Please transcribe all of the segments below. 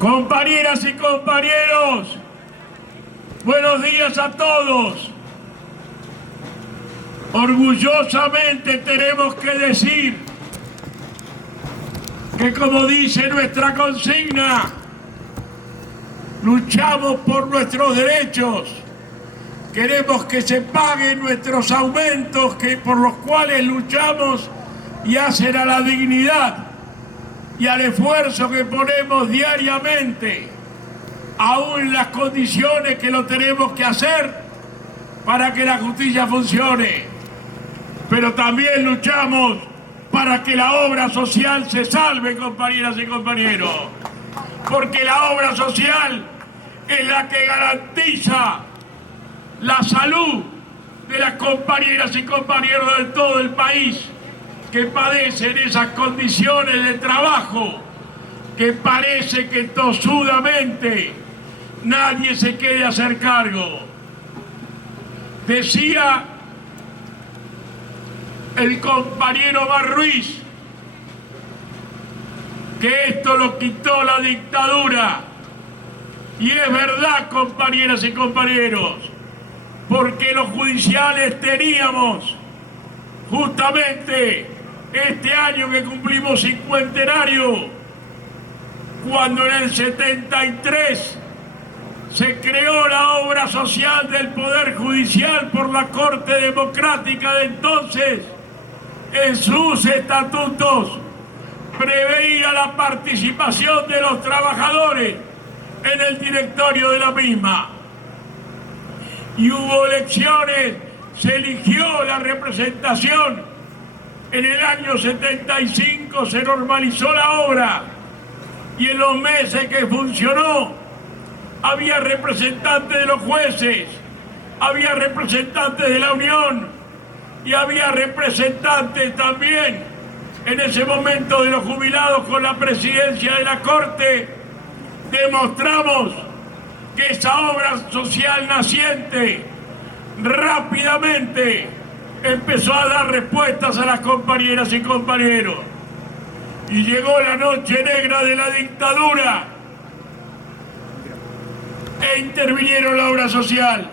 Compañeras y compañeros, buenos días a todos. Orgullosamente tenemos que decir que, como dice nuestra consigna, luchamos por nuestros derechos. Queremos que se paguen nuestros aumentos por los cuales luchamos y hacen a la dignidad y al esfuerzo que ponemos diariamente, aún en las condiciones que lo tenemos que hacer para que la justicia funcione. Pero también luchamos para que la obra social se salve, compañeras y compañeros, porque la obra social es la que garantiza la salud de las compañeras y compañeros de todo el país que padecen esas condiciones de trabajo que parece que tosudamente nadie se quiere hacer cargo. Decía el compañero Mar Ruiz que esto lo quitó la dictadura, y es verdad, compañeras y compañeros, porque los judiciales teníamos justamente este año que cumplimos cincuentenario, cuando en el 73 se creó la obra social del Poder Judicial por la Corte Democrática de entonces. En sus estatutos preveía la participación de los trabajadores en el directorio de la misma. Y hubo elecciones, se eligió la representación. En el año 75 se normalizó la obra y en los meses que funcionó había representantes de los jueces, había representantes de la Unión y había representantes también en ese momento de los jubilados con la presidencia de la Corte. Demostramos que esa obra social naciente rápidamente empezó a dar respuestas a las compañeras y compañeros. Y llegó la noche negra de la dictadura e intervinieron la obra social.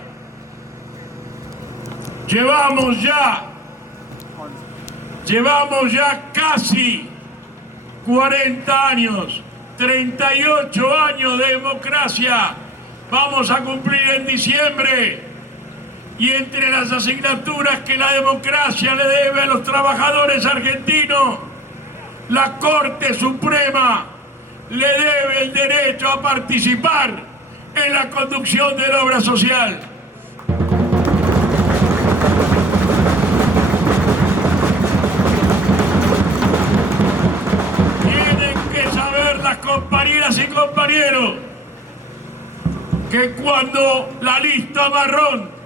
Llevamos ya casi 40 años, 38 años de democracia. Vamos a cumplir en diciembre. Y entre las asignaturas que la democracia le debe a los trabajadores argentinos, la Corte Suprema le debe el derecho a participar en la conducción de la obra social. Tienen que saber las compañeras y compañeros que cuando la lista marrón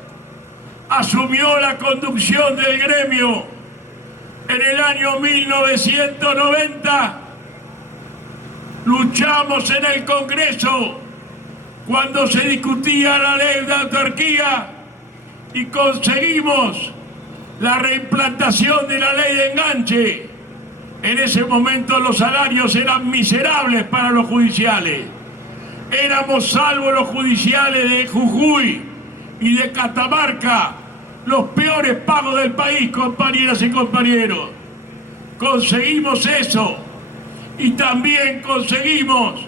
asumió la conducción del gremio en el año 1990, luchamos en el Congreso cuando se discutía la ley de autarquía y conseguimos la reimplantación de la ley de enganche. En ese momento los salarios eran miserables para los judiciales. Éramos, salvo los judiciales de Jujuy y de Catamarca, los peores pagos del país, compañeras y compañeros. Conseguimos eso y también conseguimos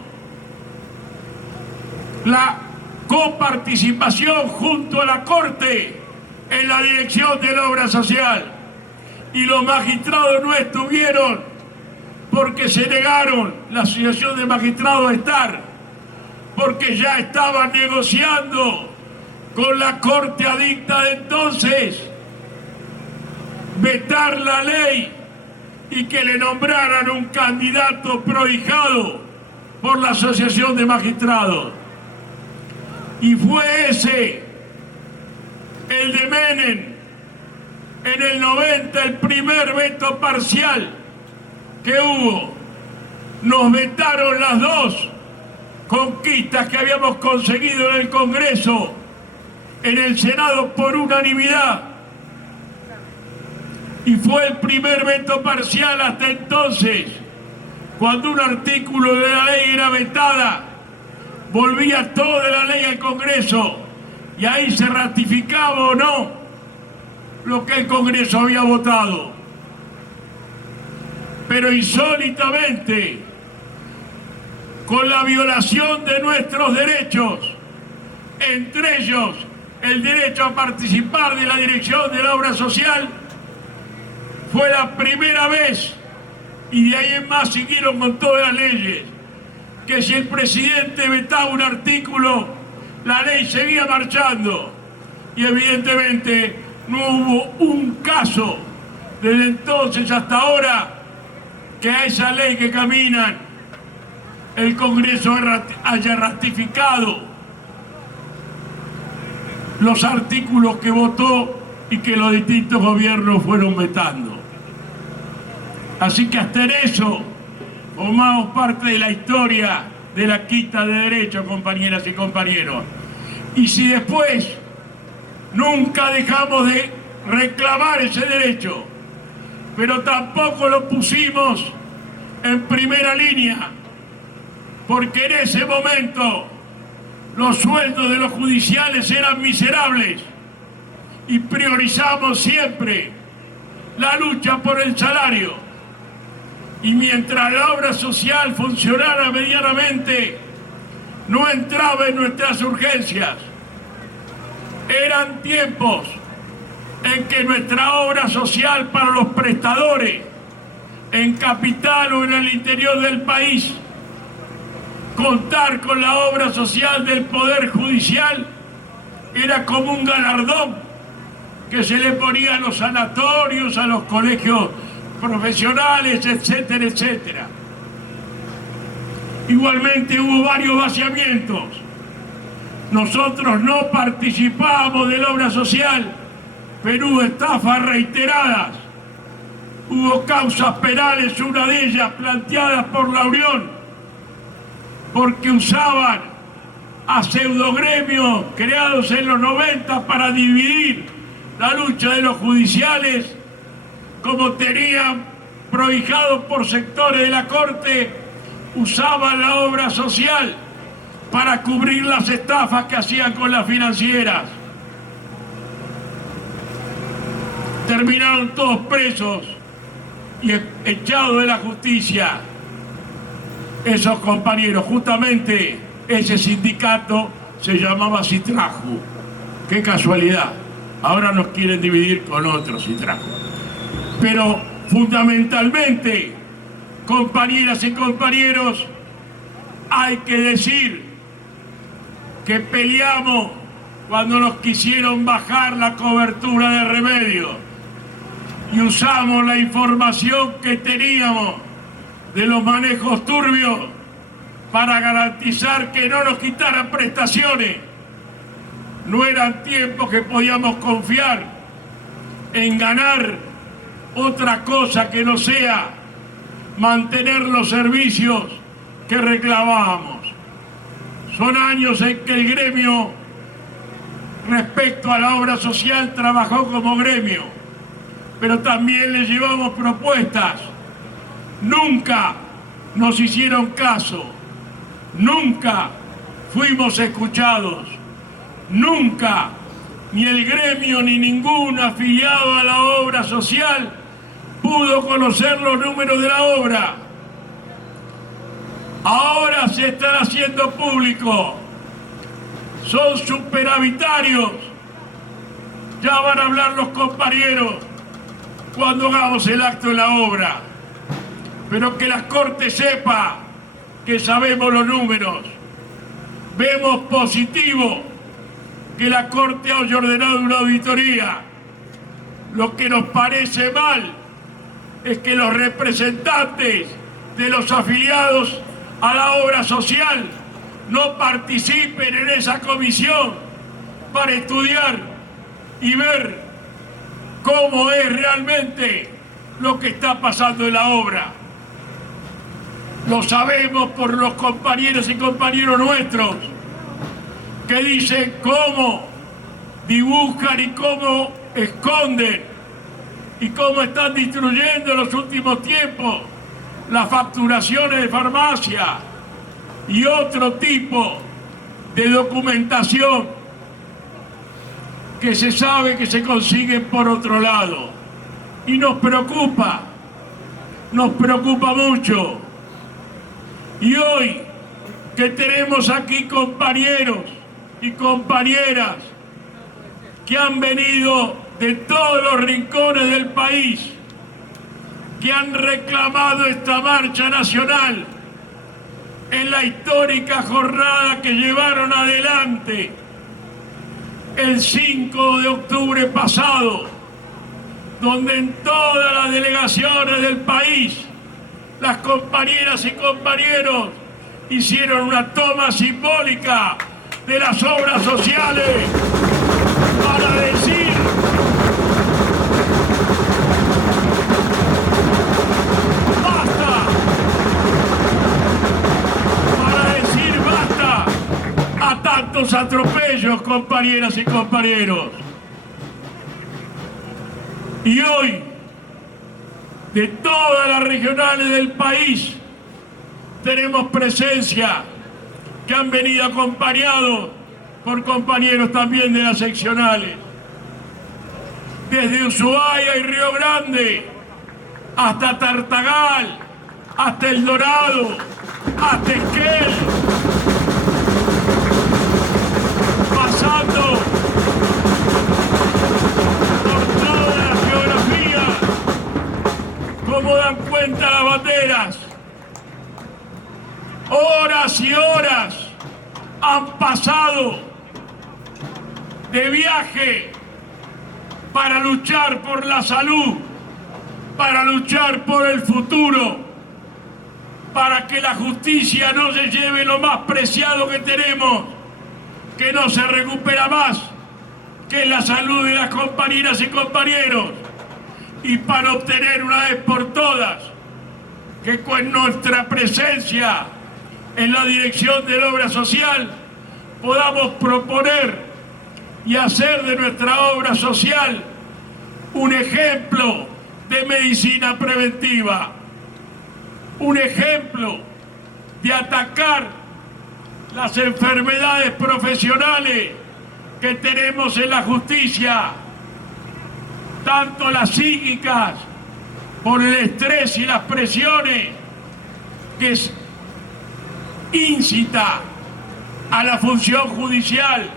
la coparticipación junto a la Corte en la dirección de la obra social. Y los magistrados no estuvieron porque se negaron, la Asociación de Magistrados, a estar, porque ya estaban negociando con la Corte adicta de entonces vetar la ley y que le nombraran un candidato prohijado por la Asociación de Magistrados. Y fue ese, el de Menem, en el 90, el primer veto parcial que hubo. Nos vetaron las dos conquistas que habíamos conseguido en el Congreso, en el Senado por unanimidad. Y fue el primer veto parcial hasta entonces, cuando un artículo de la ley era vetada volvía toda la ley al Congreso y ahí se ratificaba o no lo que el Congreso había votado. Pero insólitamente, con la violación de nuestros derechos, entre ellos el derecho a participar de la dirección de la obra social, fue la primera vez, y de ahí en más siguieron con todas las leyes, que si el presidente vetaba un artículo, la ley seguía marchando. Y evidentemente no hubo un caso desde entonces hasta ahora que a esa ley que caminan el Congreso haya ratificado los artículos que votó y que los distintos gobiernos fueron vetando. Así que hasta en eso formamos parte de la historia de la quita de derechos, compañeras y compañeros. Y si después nunca dejamos de reclamar ese derecho, pero tampoco lo pusimos en primera línea, porque en ese momento los sueldos de los judiciales eran miserables y priorizamos siempre la lucha por el salario. Y mientras la obra social funcionara medianamente, no entraba en nuestras urgencias. Eran tiempos en que nuestra obra social para los prestadores, en capital o en el interior del país, contar con la obra social del Poder Judicial era como un galardón que se le ponía a los sanatorios, a los colegios profesionales, etcétera, etcétera. Igualmente hubo varios vaciamientos. Nosotros no participábamos de la obra social, pero hubo estafas reiteradas. Hubo causas penales, una de ellas planteada por la Unión, porque usaban a pseudogremios creados en los 90 para dividir la lucha de los judiciales, como tenían prohijado por sectores de la Corte, usaban la obra social para cubrir las estafas que hacían con las financieras. Terminaron todos presos y echados de la justicia. Esos compañeros, justamente ese sindicato se llamaba Citraju. Qué casualidad, ahora nos quieren dividir con otros Citraju. Pero fundamentalmente, compañeras y compañeros, hay que decir que peleamos cuando nos quisieron bajar la cobertura de Remedios y usamos la información que teníamos de los manejos turbios para garantizar que no nos quitaran prestaciones. No eran tiempos que podíamos confiar en ganar otra cosa que no sea mantener los servicios que reclamábamos. Son años en que el gremio, respecto a la obra social, trabajó como gremio, pero también le llevamos propuestas. Nunca nos hicieron caso, nunca fuimos escuchados, nunca ni el gremio ni ningún afiliado a la obra social pudo conocer los números de la obra. Ahora se están haciendo público, son superavitarios. Ya van a hablar los compañeros cuando hagamos el acto de la obra. Pero que la Corte sepa que sabemos los números. Vemos positivo que la Corte haya ordenado una auditoría. Lo que nos parece mal es que los representantes de los afiliados a la obra social no participen en esa comisión para estudiar y ver cómo es realmente lo que está pasando en la obra. Lo sabemos por los compañeros y compañeros nuestros que dicen cómo dibujan y cómo esconden y cómo están destruyendo en los últimos tiempos las facturaciones de farmacia y otro tipo de documentación que se sabe que se consigue por otro lado. Y nos preocupa mucho. Y hoy que tenemos aquí compañeros y compañeras que han venido de todos los rincones del país, que han reclamado esta marcha nacional en la histórica jornada que llevaron adelante el 5 de octubre pasado, donde en todas las delegaciones del país las compañeras y compañeros hicieron una toma simbólica de las obras sociales para decir basta, a tantos atropellos, compañeras y compañeros. Y hoy, de todas las regionales del país, tenemos presencia que han venido acompañados por compañeros también de las seccionales. Desde Ushuaia y Río Grande, hasta Tartagal, hasta El Dorado, hasta Esquel, pasando por toda la geografía, como dan cuenta las banderas. Horas y horas han pasado de viaje para luchar por la salud, para luchar por el futuro, para que la justicia no se lleve lo más preciado que tenemos, que no se recupera más, que es la salud de las compañeras y compañeros, y para obtener una vez por todas que con nuestra presencia en la dirección de la obra social podamos proponer y hacer de nuestra obra social un ejemplo de medicina preventiva, un ejemplo de atacar las enfermedades profesionales que tenemos en la justicia, tanto las psíquicas, por el estrés y las presiones que incita a la función judicial,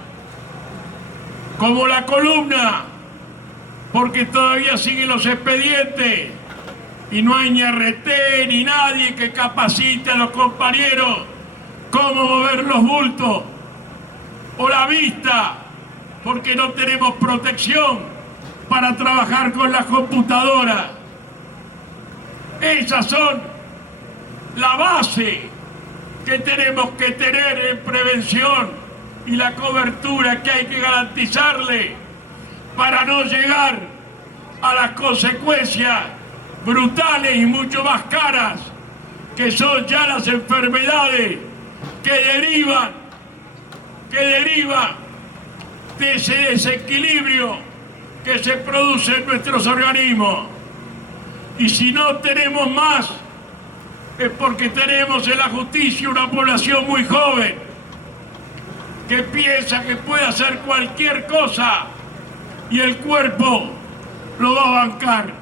como la columna, porque todavía siguen los expedientes y no hay ni RT ni nadie que capacite a los compañeros cómo mover los bultos, o la vista, porque no tenemos protección para trabajar con las computadoras. Esas son la base que tenemos que tener en prevención y la cobertura que hay que garantizarle para no llegar a las consecuencias brutales y mucho más caras que son ya las enfermedades que derivan de ese desequilibrio que se produce en nuestros organismos. Y si no tenemos más, es porque tenemos en la justicia una población muy joven que piensa que puede hacer cualquier cosa y el cuerpo lo va a bancar.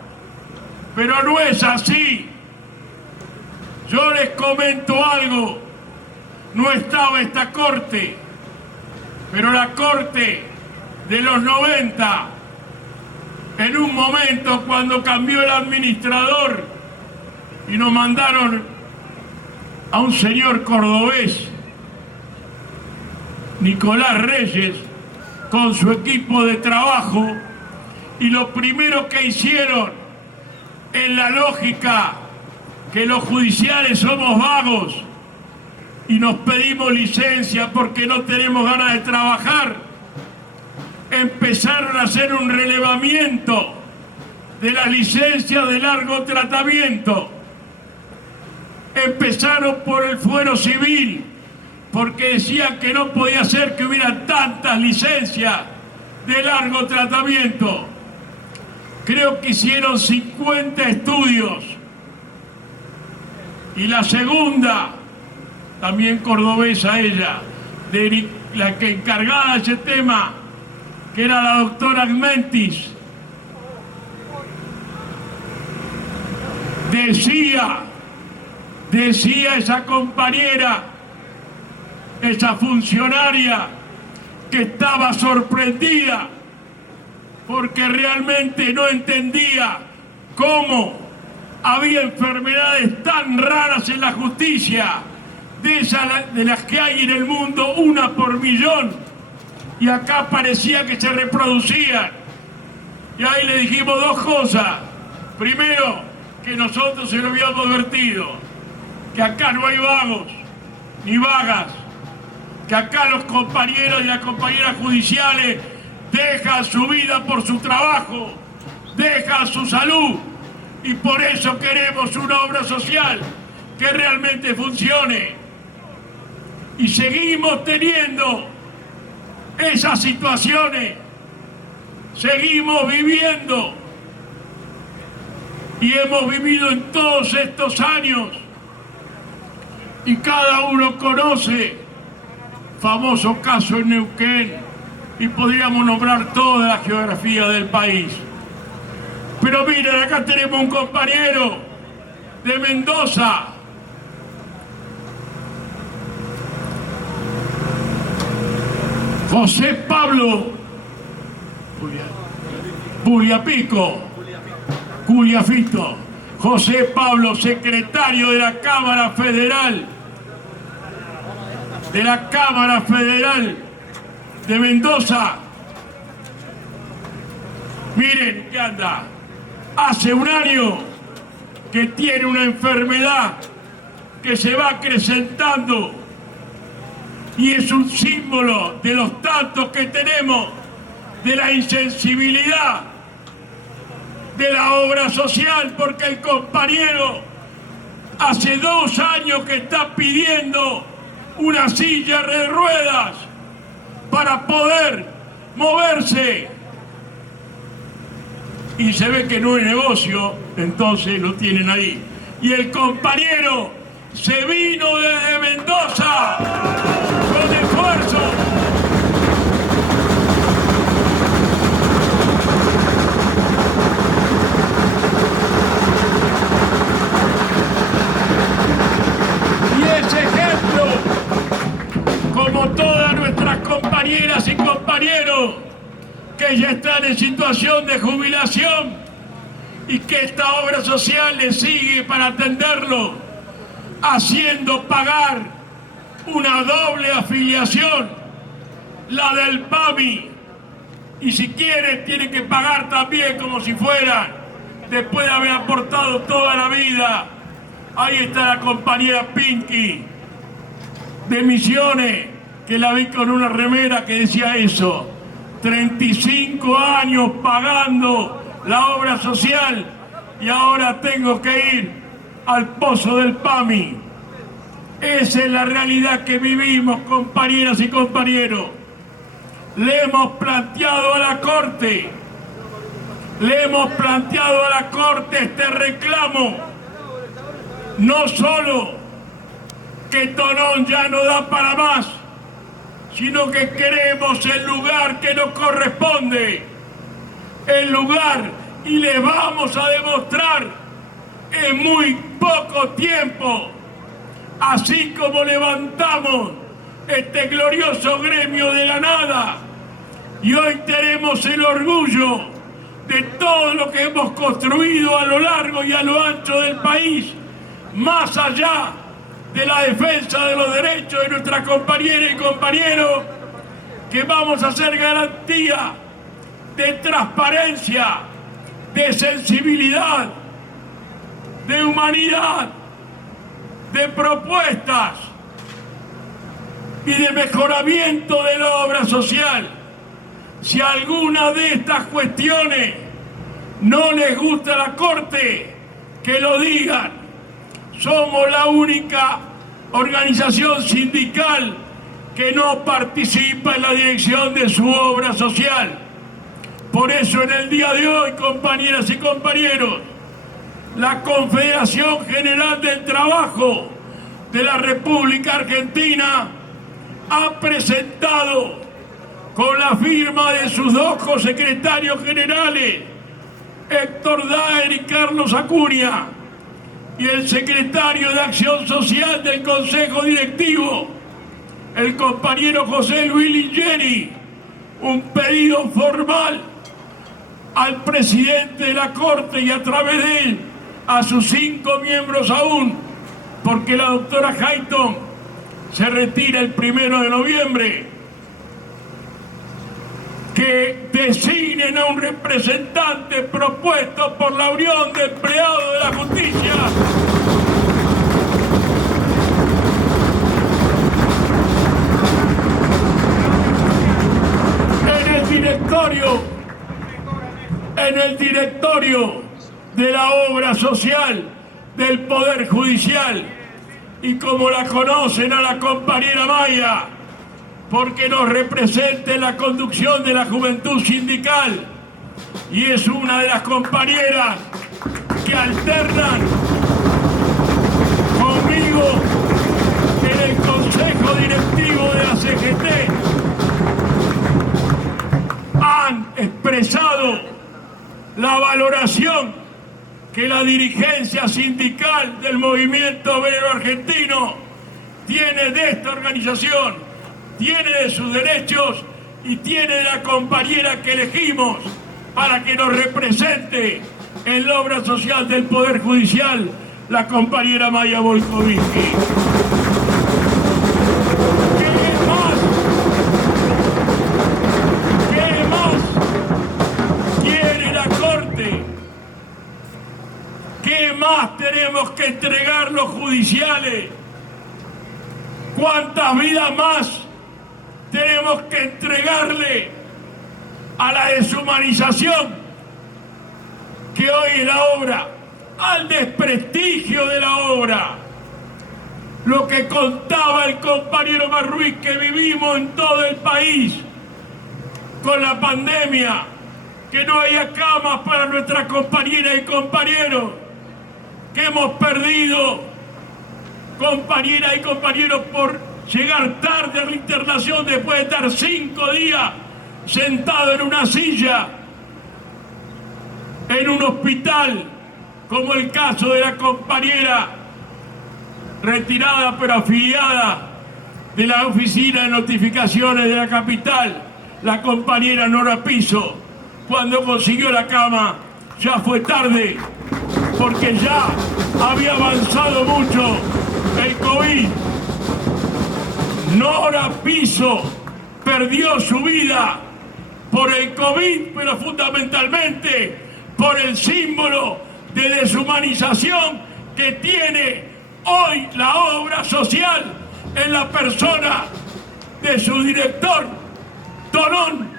Pero no es así. Yo les comento algo. No estaba esta corte, pero la corte de los 90, en un momento cuando cambió el administrador y nos mandaron a un señor cordobés, Nicolás Reyes, con su equipo de trabajo, y lo primero que hicieron, en la lógica que los judiciales somos vagos y nos pedimos licencia porque no tenemos ganas de trabajar, empezaron a hacer un relevamiento de las licencias de largo tratamiento. Empezaron por el fuero civil, porque decían que no podía ser que hubiera tantas licencias de largo tratamiento. Creo que hicieron 50 estudios. Y la segunda, también cordobesa ella, la que encargada de ese tema, que era la doctora Agmentis, decía esa compañera, esa funcionaria, que estaba sorprendida porque realmente no entendía cómo había enfermedades tan raras en la justicia, de las que hay en el mundo, una por millón, y acá parecía que se reproducían. Y ahí le dijimos dos cosas. Primero, que nosotros se lo habíamos advertido, que acá no hay vagos ni vagas, que acá los compañeros y las compañeras judiciales dejan su vida por su trabajo, dejan su salud, y por eso queremos una obra social que realmente funcione. Y seguimos teniendo esas situaciones, seguimos viviendo, y hemos vivido en todos estos años, y cada uno conoce famoso caso en Neuquén, y podríamos nombrar toda la geografía del país. Pero miren, acá tenemos un compañero de Mendoza, José Pablo Culiafito, José Pablo, secretario de la Cámara Federal, de Mendoza. Miren que anda, hace un año que tiene una enfermedad que se va acrecentando, y es un símbolo de los tantos que tenemos, de la insensibilidad de la obra social, porque el compañero hace 2 años que está pidiendo una silla de ruedas para poder moverse, y se ve que no es negocio, entonces lo tienen ahí. Y el compañero se vino desde Mendoza con esfuerzo. Y ese ejemplo, como todas nuestras compañeras y compañeros que ya están en situación de jubilación y que esta obra social les sigue para atenderlo, haciendo pagar una doble afiliación, la del PAMI, y si quieren tienen que pagar también como si fueran, después de haber aportado toda la vida. Ahí está la compañera Pinky de Misiones, que la vi con una remera que decía eso: 35 años pagando la obra social y ahora tengo que ir al pozo del PAMI. Esa es la realidad que vivimos, compañeras y compañeros. Le hemos planteado a la Corte, este reclamo, no solo que Tonón ya no da para más, sino que queremos el lugar que nos corresponde, y le vamos a demostrar en muy poco tiempo, así como levantamos este glorioso gremio de la nada, y hoy tenemos el orgullo de todo lo que hemos construido a lo largo y a lo ancho del país, más allá de la defensa de los derechos de nuestras compañeras y compañeros, que vamos a hacer garantía de transparencia, de sensibilidad, de humanidad, de propuestas y de mejoramiento de la obra social. Si alguna de estas cuestiones no les gusta a la Corte, que lo digan. Somos la única organización sindical que no participa en la dirección de su obra social. Por eso en el día de hoy, compañeras y compañeros, la Confederación General del Trabajo de la República Argentina ha presentado con la firma de sus dos cosecretarios generales, Héctor Daer y Carlos Acuña, y el secretario de Acción Social del Consejo Directivo, el compañero José Luis Lingeri, un pedido formal al presidente de la Corte y a través de él a sus 5 miembros aún, porque la doctora Hayton se retira el 1 de noviembre, que designen a un representante propuesto por la Unión de Empleados de la Justicia en el directorio de la obra social del Poder Judicial, y como la conocen a la compañera Maya, porque nos representa en la conducción de la Juventud Sindical y es una de las compañeras que alternan conmigo en el Consejo Directivo de la CGT. Han expresado la valoración que la dirigencia sindical del movimiento obrero argentino tiene de esta organización, tiene de sus derechos y tiene de la compañera que elegimos para que nos represente en la obra social del Poder Judicial, la compañera Maya Volkovitsky. ¿Qué más quiere la Corte? ¿Qué más tenemos que entregar los judiciales? ¿Cuántas vidas más tenemos que entregarle a la deshumanización que hoy es la obra, al desprestigio de la obra? Lo que contaba el compañero Marruiz, que vivimos en todo el país con la pandemia, que no haya camas para nuestras compañeras y compañeros, que hemos perdido compañeras y compañeros por llegar tarde a la internación después de estar 5 días sentado en una silla en un hospital, como el caso de la compañera retirada pero afiliada de la oficina de notificaciones de la capital, la compañera Nora Piso. Cuando consiguió la cama ya fue tarde, porque ya había avanzado mucho el COVID. Nora Piso perdió su vida por el COVID, pero fundamentalmente por el símbolo de deshumanización que tiene hoy la obra social en la persona de su director, Tonón.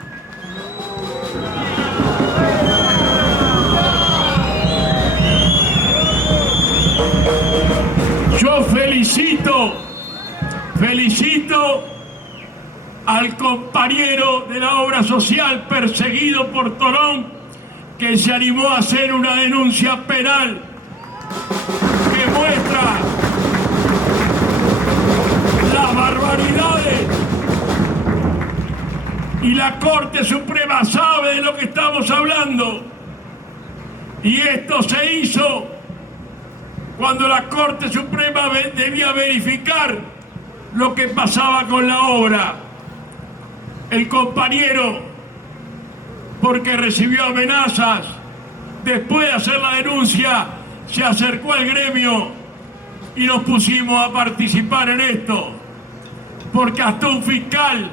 Yo felicito al compañero de la obra social perseguido por Tonón, que se animó a hacer una denuncia penal que muestra las barbaridades, y la Corte Suprema sabe de lo que estamos hablando, y esto se hizo cuando la Corte Suprema debía verificar lo que pasaba con la obra. El compañero, porque recibió amenazas, después de hacer la denuncia, se acercó al gremio y nos pusimos a participar en esto, porque hasta un fiscal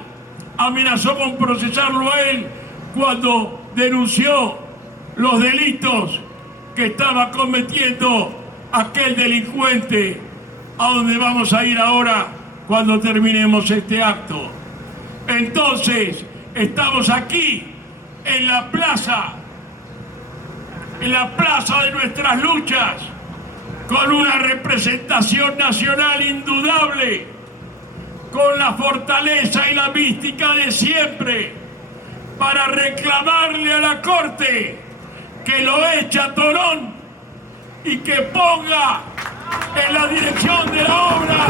amenazó con procesarlo a él cuando denunció los delitos que estaba cometiendo aquel delincuente, a donde vamos a ir ahora cuando terminemos este acto. Entonces, estamos aquí en la plaza de nuestras luchas, con una representación nacional indudable, con la fortaleza y la mística de siempre, para reclamarle a la Corte que lo eche a Tonón y que ponga en la dirección de la obra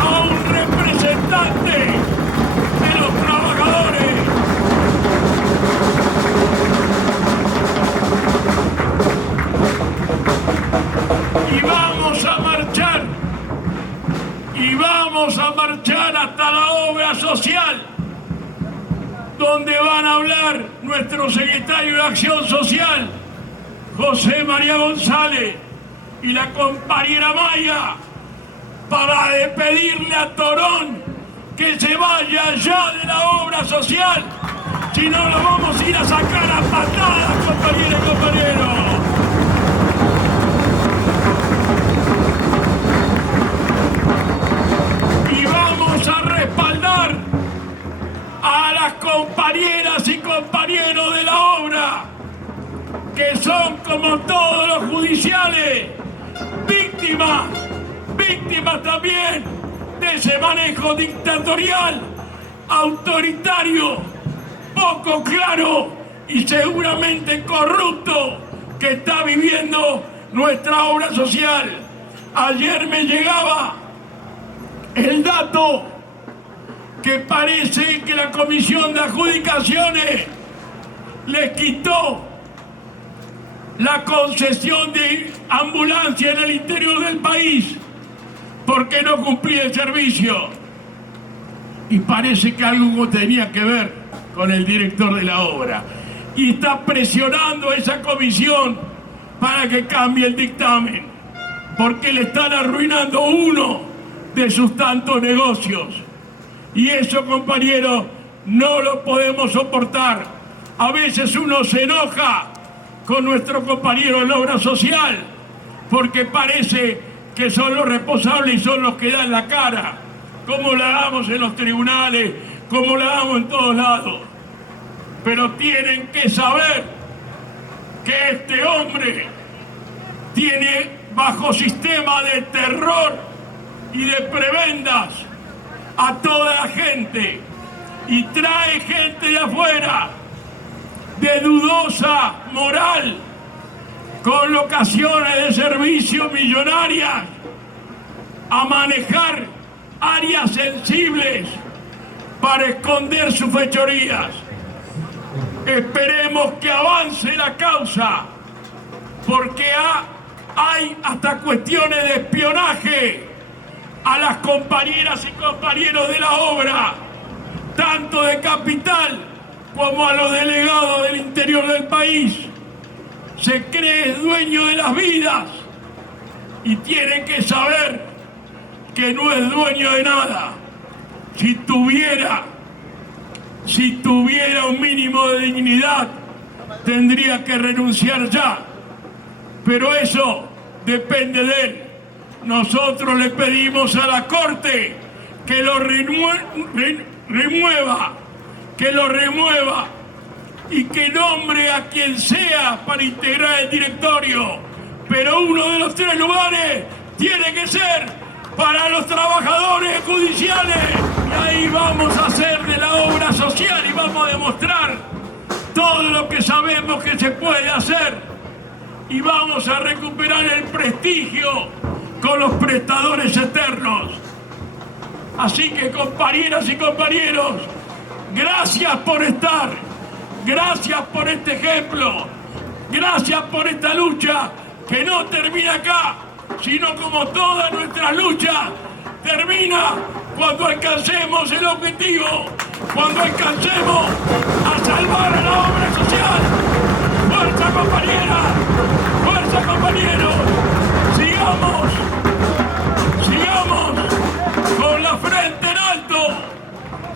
a un representante marchar hasta la obra social, donde van a hablar nuestro secretario de Acción Social, José María González, y la compañera Maya, para pedirle a Torón que se vaya ya de la obra social, si no lo vamos a ir a sacar a patadas, compañeras y compañeros. Y vamos a respaldar a las compañeras y compañeros de la obra, que son, como todos los judiciales, víctimas también de ese manejo dictatorial, autoritario, poco claro y seguramente corrupto que está viviendo nuestra obra social. Ayer me llegaba el dato que parece que la Comisión de Adjudicaciones les quitó la concesión de ambulancia en el interior del país porque no cumplía el servicio. Y parece que algo tenía que ver con el director de la obra. Y está presionando a esa comisión para que cambie el dictamen, porque le están arruinando uno de sus tantos negocios. Y eso, compañeros, no lo podemos soportar. A veces uno se enoja con nuestro compañero de la obra social, porque parece que son los responsables y son los que dan la cara, como la damos en los tribunales, como la damos en todos lados. Pero tienen que saber que este hombre tiene bajo sistema de terror y de prebendas a toda la gente, y trae gente de afuera de dudosa moral, con locaciones de servicio millonarias, a manejar áreas sensibles para esconder sus fechorías. Esperemos que avance la causa, porque hay hasta cuestiones de espionaje a las compañeras y compañeros de la obra, tanto de capital como a los delegados del interior del país. Se cree dueño de las vidas y tiene que saber que no es dueño de nada. Si tuviera un mínimo de dignidad, tendría que renunciar ya. Pero eso depende de él. Nosotros le pedimos a la Corte que lo remueva y que nombre a quien sea para integrar el directorio. Pero uno de los 3 lugares tiene que ser para los trabajadores judiciales. Y ahí vamos a hacer de la obra social y vamos a demostrar todo lo que sabemos que se puede hacer. Y vamos a recuperar el prestigio con los prestadores eternos. Así que, compañeras y compañeros, gracias por estar, gracias por este ejemplo, gracias por esta lucha que no termina acá, sino como todas nuestras luchas, termina cuando alcancemos el objetivo, cuando alcancemos a salvar a la obra social. ¡Fuerza, compañeras! ¡Fuerza, compañeros! Sigamos con la frente en alto,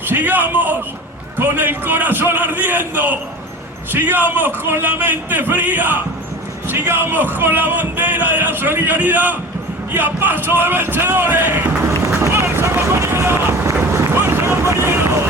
sigamos con el corazón ardiendo, sigamos con la mente fría, sigamos con la bandera de la solidaridad y a paso de vencedores. ¡Fuerza, compañera! ¡Fuerza, compañeros!